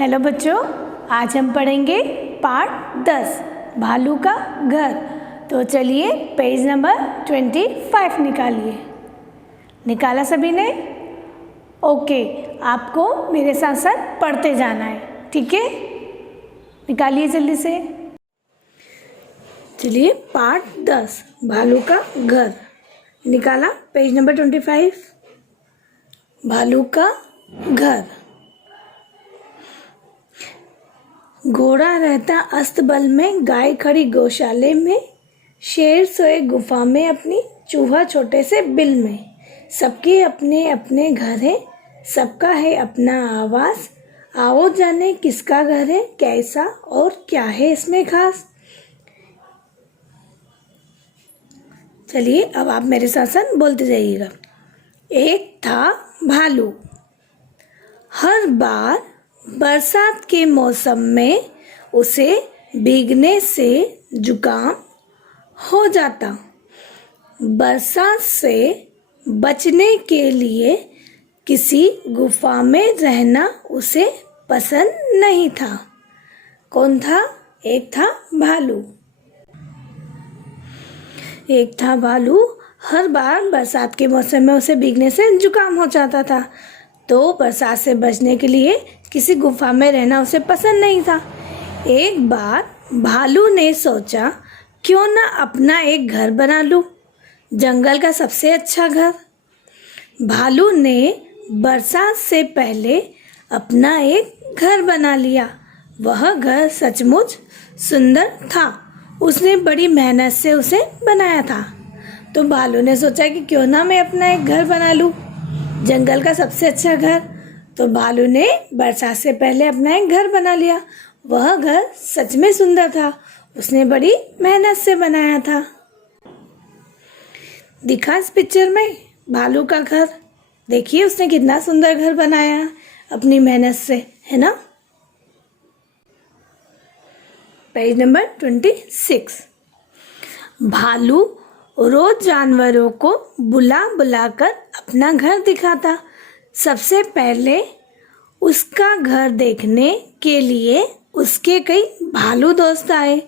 Hello बच्चों, आज हम पढ़ेंगे पार्ट 10 भालू का घर। तो चलिए पेज नंबर 25 निकालिए। निकाला सभी ने? ओके, आपको मेरे साथ साथ पढ़ते जाना है, ठीक है? निकालिए जल्दी से। चलिए पार्ट 10 भालू का घर निकाला, पेज नंबर 25। भालू का घर। घोड़ा रहता अस्तबल में, गाय खड़ी गौशाले में, शेर सोए गुफा में अपनी, चूहा छोटे से बिल में। सबके अपने अपने घर है, सबका है अपना आवास। आओ जाने किसका घर है, कैसा और क्या है इसमें खास। चलिए अब आप मेरे साथ साथ बोलते जाइएगा। एक था भालू, हर बार बरसात के मौसम में उसे भीगने से जुकाम हो जाता। बरसात से बचने के लिए किसी गुफा में रहना उसे पसंद नहीं था। कौन था? एक था भालू। एक था भालू, हर बार बरसात के मौसम में उसे भीगने से जुकाम हो जाता था, तो बरसात से बचने के लिए किसी गुफा में रहना उसे पसंद नहीं था। एक बार भालू ने सोचा, क्यों ना अपना एक घर बना लूं, जंगल का सबसे अच्छा घर। भालू ने बरसात से पहले अपना एक घर बना लिया। वह घर सचमुच सुंदर था, उसने बड़ी मेहनत से उसे बनाया था। तो भालू ने सोचा कि क्यों ना मैं अपना एक घर बना लूं, जंगल का सबसे अच्छा घर। तो भालू ने बरसात से पहले अपना एक घर बना लिया। वह घर सच में सुंदर था, उसने बड़ी मेहनत से बनाया था। दिखा इस पिक्चर में भालू का घर। देखिए उसने कितना सुंदर घर बनाया अपनी मेहनत से, है ना? Page number 26। भालू रोज जानवरों को बुला बुलाकर अपना घर दिखाता। सबसे पहले उसका घर देखने के लिए उसके कई भालू दोस्त आए।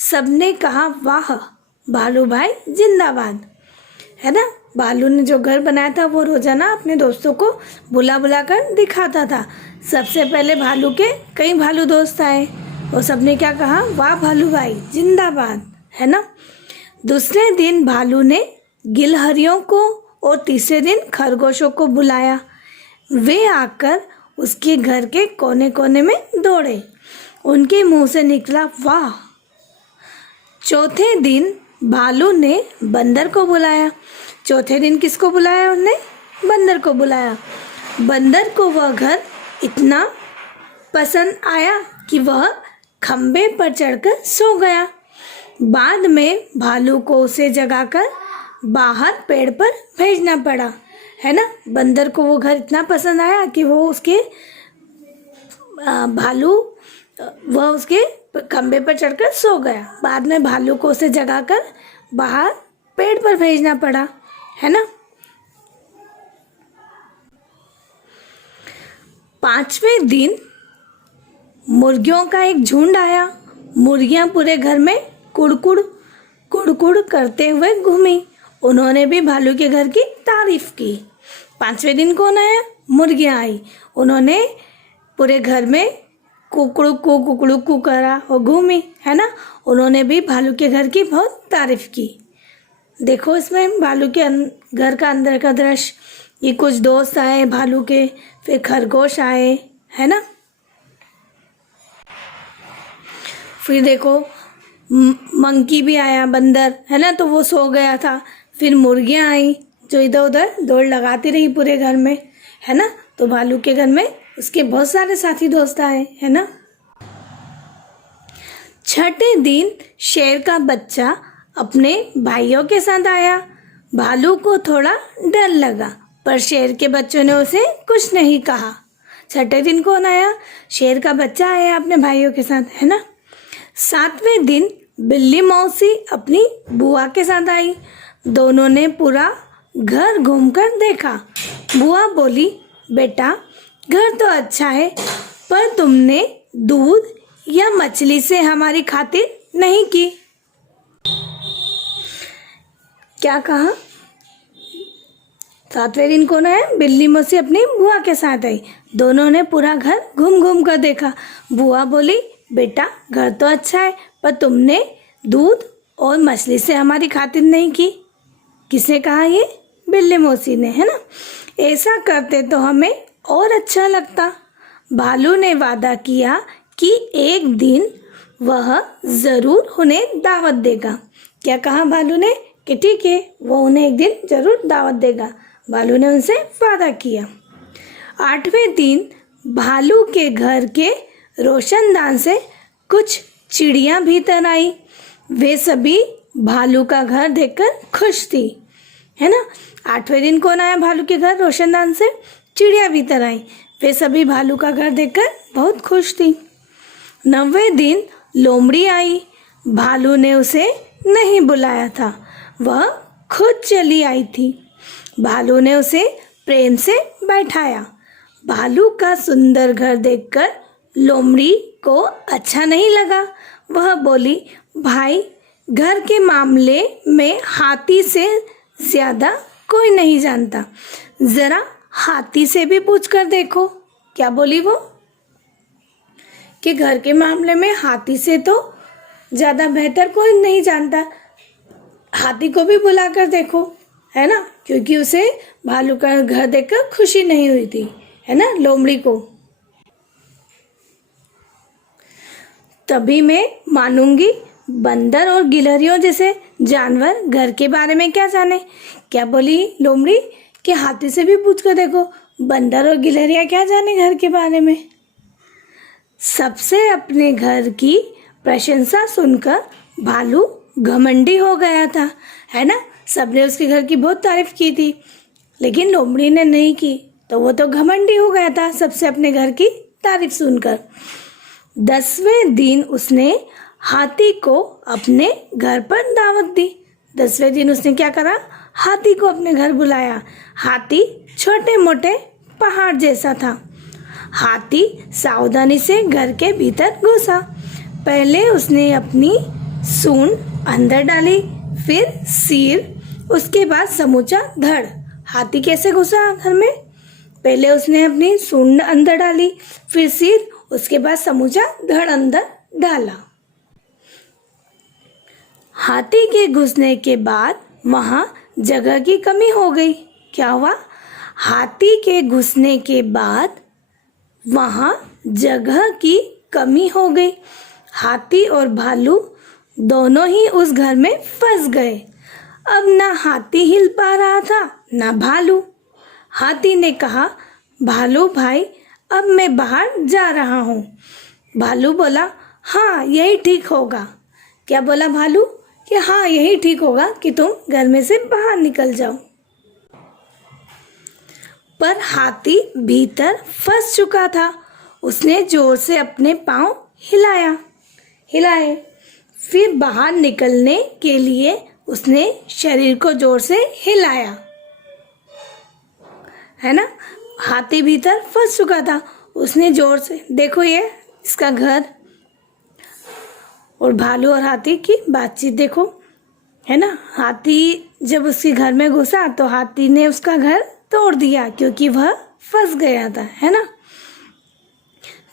सबने कहा, वाह भालू भाई जिंदाबाद, है ना? भालू ने जो घर बनाया था वो रोजाना अपने दोस्तों को बुला बुला कर दिखाता था। सबसे पहले भालू के कई भालू दोस्त आए और सबने क्या कहा, वाह भालू भाई जिंदाबाद, है ना? दूसरे दिन भालू ने गिलहरियों को और तीसरे दिन खरगोशों को बुलाया। वे आकर उसके घर के कोने कोने में दौड़े। उनके मुंह से निकला, वाह। चौथे दिन भालू ने बंदर को बुलाया। चौथे दिन किसको बुलाया उन्होंने? बंदर को बुलाया। बंदर को वह घर इतना पसंद आया कि वह खंबे पर चढ़कर सो गया। बाद में भालू को उसे जगाकर बाहर पेड़ पर भेजना पड़ा, है ना? बंदर को वो घर इतना पसंद आया कि वो उसके वह उसके खंबे पर चढ़कर सो गया। बाद में भालू को उसे जगाकर बाहर पेड़ पर भेजना पड़ा, है ना? 5वें दिन मुर्गियों का एक झुंड आया। मुर्गियां पूरे घर में कुड़कुड़ कुड़कुड़ करते हुए घूमी। उन्होंने भी भालू के घर की तारीफ की। 5वें दिन कौन आया? मुर्गियां आई। उन्होंने पूरे घर में कुकड़ू कू करा और घूमी, है ना? उन्होंने भी भालू के घर की बहुत तारीफ की। देखो इसमें भालू के घर का अंदर का दृश्य। ये कुछ दोस्त आए भालू के, फिर खरगोश आए, है ना? फिर देखो मंकी भी आया, बंदर, है ना? तो वो सो गया था। फिर मुर्गियां आई जो इधर उधर दौड़ लगाती रही पूरे घर में, है ना? तो भालू के घर में उसके बहुत सारे साथी दोस्त आए, है ना? 6ठे दिन शेर का बच्चा अपने भाइयों के साथ आया। भालू को थोड़ा डर लगा, पर शेर के बच्चों ने उसे कुछ नहीं कहा। 6ठे दिन कौन आया? शेर का बच्चा आया अपने भाइयों के साथ, है ना? 7वें दिन बिल्ली मौसी अपनी बुआ के साथ आई। दोनों ने पूरा घर घूमकर देखा। बुआ बोली, बेटा घर तो अच्छा है, पर तुमने दूध या मछली से हमारी खातिर नहीं की। क्या कहा? 7वें दिन कौन है? बिल्ली मौसी अपनी बुआ के साथ आई। दोनों ने पूरा घर घूम घूम कर देखा। बुआ बोली, बेटा घर तो अच्छा है, पर तुमने दूध और मछली से हमारी खातिर नहीं की। किसने कहा? ये बिल्ली मौसी ने, है ना। ऐसा करते तो हमें और अच्छा लगता। भालू ने वादा किया कि एक दिन वह ज़रूर उन्हें दावत देगा। क्या कहा भालू ने? कि ठीक है, वो उन्हें एक दिन ज़रूर दावत देगा। भालू ने उनसे वादा किया। 8वें दिन भालू के घर के रोशनदान से कुछ चिड़ियाँ भीतर आई। वे सभी भालू का घर देखकर खुश थी, है ना। 8वें दिन कौन आया भालू के घर रोशनदान से? चिड़िया भीतर आई। वे सभी भालू का घर देखकर बहुत खुश थी। 9वें दिन लोमड़ी आई। भालू ने उसे नहीं बुलाया था, वह खुद चली आई थी। भालू ने उसे प्रेम से बैठाया। भालू का सुंदर घर देखकर लोमड़ी को अच्छा नहीं लगा। वह बोली, भाई घर के मामले में हाथी से ज़्यादा कोई नहीं जानता, ज़रा हाथी से भी पूछ कर देखो। क्या बोली वो? कि घर के मामले में हाथी से तो ज़्यादा बेहतर कोई नहीं जानता, हाथी को भी बुला कर देखो, है ना। क्योंकि उसे भालू का घर देखकर खुशी नहीं हुई थी, है ना, लोमड़ी को। तभी मैं मानूंगी बंदर और गिलहरियों जैसे जानवर घर के बारे में क्या जाने। क्या बोली लोमड़ी? कि हाथी से भी पूछ कर देखो, बंदर और गिलहरियाँ क्या जाने घर के बारे में। सबसे अपने घर की प्रशंसा सुनकर भालू घमंडी हो गया था, है ना। सबने उसके घर की बहुत तारीफ की थी, लेकिन लोमड़ी ने नहीं की, तो वो तो घमंडी हो गया था सबसे अपने घर की तारीफ सुनकर। 10वें दिन उसने हाथी को अपने घर पर दावत दी। 10वें दिन उसने क्या करा? हाथी को अपने घर बुलाया। हाथी छोटे मोटे पहाड़ जैसा था। हाथी सावधानी से घर के भीतर घुसा। पहले उसने अपनी सूंड अंदर डाली, फिर सिर, उसके बाद समूचा धड़। हाथी कैसे घुसा घर में? पहले उसने अपनी सूंड अंदर डाली, फिर सिर, उसके बाद समूचा धड़ अंदर डाला। हाथी के घुसने के बाद वहाँ जगह की कमी हो गई। क्या हुआ? हाथी के घुसने के बाद वहाँ जगह की कमी हो गई। हाथी और भालू दोनों ही उस घर में फंस गए। अब ना हाथी हिल पा रहा था, ना भालू। हाथी ने कहा, भालू भाई अब मैं बाहर जा रहा हूँ। भालू बोला, हाँ यही ठीक होगा। क्या बोला भालू? कि हाँ यही ठीक होगा कि तुम घर में से बाहर निकल जाओ। पर हाथी भीतर फंस चुका था। उसने जोर से अपने पाँव हिलाए। फिर बाहर निकलने के लिए उसने शरीर को जोर से हिलाया, है ना। हाथी भीतर फंस चुका था। उसने जोर से, देखो ये इसका घर, और भालू और हाथी की बातचीत देखो, है ना। हाथी जब उसके घर में घुसा तो हाथी ने उसका घर तोड़ दिया, क्योंकि वह फंस गया था, है ना।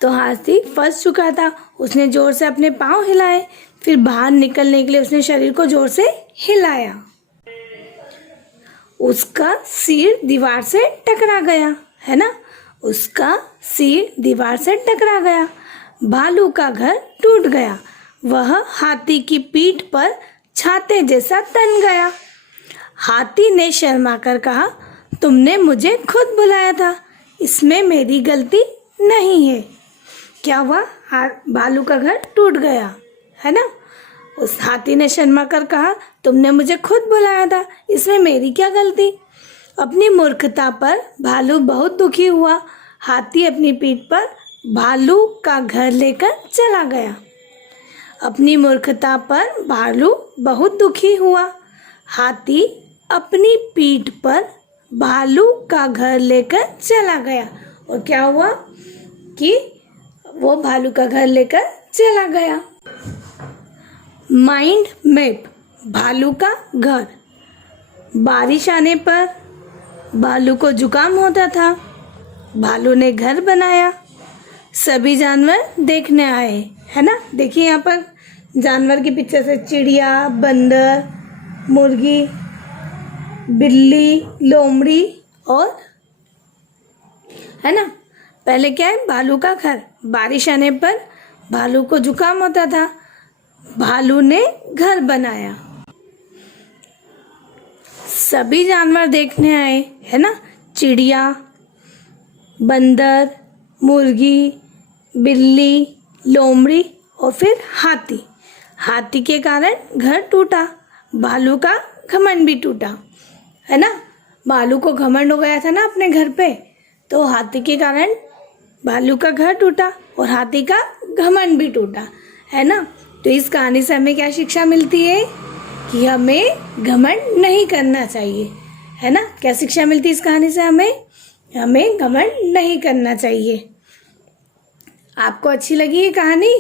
तो हाथी फंस चुका था। उसने जोर से अपने पाँव हिलाए, फिर बाहर निकलने के लिए उसने शरीर को जोर से हिलाया। उसका सिर दीवार से टकरा गया, है ना। उसका सिर दीवार से टकरा गया। भालू का घर टूट गया। वह हाथी की पीठ पर छाते जैसा तन गया। हाथी ने शर्मा कर कहा, तुमने मुझे खुद बुलाया था, इसमें मेरी गलती नहीं है। क्या हुआ? भालू का घर टूट गया, है ना। उस हाथी ने शर्मा कर कहा, तुमने मुझे खुद बुलाया था, इसमें मेरी क्या गलती। अपनी मूर्खता पर भालू बहुत दुखी हुआ। हाथी अपनी पीठ पर भालू का घर लेकर चला गया। अपनी मूर्खता पर भालू बहुत दुखी हुआ। हाथी अपनी पीठ पर भालू का घर लेकर चला गया। और क्या हुआ कि वो भालू का घर लेकर चला गया। माइंड मैप, भालू का घर। बारिश आने पर भालू को जुकाम होता था। भालू ने घर बनाया। सभी जानवर देखने आए, है ना। देखिए यहाँ पर जानवर की पिक्चर से चिड़िया, बंदर, मुर्गी, बिल्ली, लोमड़ी और, है ना। पहले क्या है, भालू का घर। बारिश आने पर भालू को जुकाम होता था। भालू ने घर बनाया। सभी जानवर देखने आए, है ना। चिड़िया, बंदर, मुर्गी, बिल्ली, लोमड़ी और फिर हाथी। हाथी के कारण घर टूटा। भालू का घमंड भी टूटा, है ना। भालू को घमंड हो गया था ना अपने घर पे, तो हाथी के कारण भालू का घर टूटा और हाथी का घमंड भी टूटा, है ना। तो इस कहानी से हमें क्या शिक्षा मिलती है कि हमें घमंड नहीं करना चाहिए, है ना। क्या शिक्षा मिलती है इस कहानी से हमें घमंड नहीं करना चाहिए। आपको अच्छी लगी ये कहानी?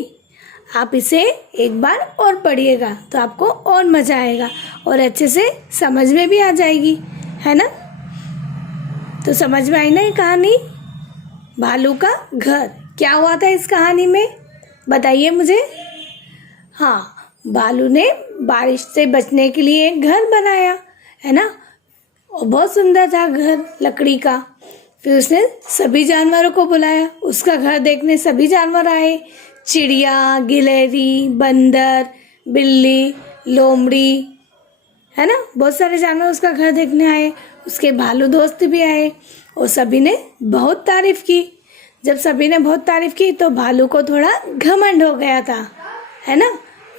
आप इसे एक बार और पढ़िएगा तो आपको और मज़ा आएगा और अच्छे से समझ में भी आ जाएगी, है ना। तो समझ में आई ना ये कहानी, भालू का घर। क्या हुआ था इस कहानी में, बताइए मुझे। हाँ, भालू ने बारिश से बचने के लिए एक घर बनाया, है ना। और बहुत सुंदर था घर, लकड़ी का। फिर उसने सभी जानवरों को बुलाया। उसका घर देखने सभी जानवर आए। चिड़िया, गिलहरी, बंदर, बिल्ली, लोमड़ी, है ना। बहुत सारे जानवर उसका घर देखने आए। उसके भालू दोस्त भी आए और सभी ने बहुत तारीफ की। जब सभी ने बहुत तारीफ की तो भालू को थोड़ा घमंड हो गया था, है ना।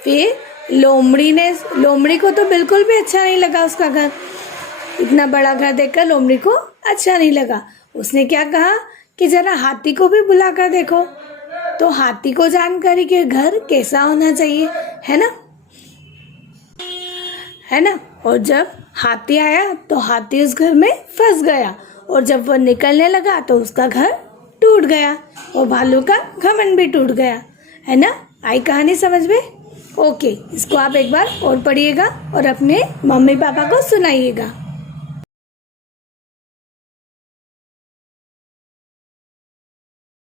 फिर लोमड़ी को तो बिल्कुल भी अच्छा नहीं लगा उसका घर। इतना बड़ा घर देखकर लोमड़ी को अच्छा नहीं लगा। उसने क्या कहा कि जरा हाथी को भी बुला कर देखो। तो हाथी को जानकारी कि घर कैसा होना चाहिए, है ना, है ना। और जब हाथी आया तो हाथी उस घर में फंस गया और जब वो निकलने लगा तो उसका घर टूट गया और भालू का घमंड भी टूट गया, है ना। आई कहानी समझ में? ओके, इसको आप एक बार और पढ़िएगा और अपने मम्मी पापा को सुनाइएगा।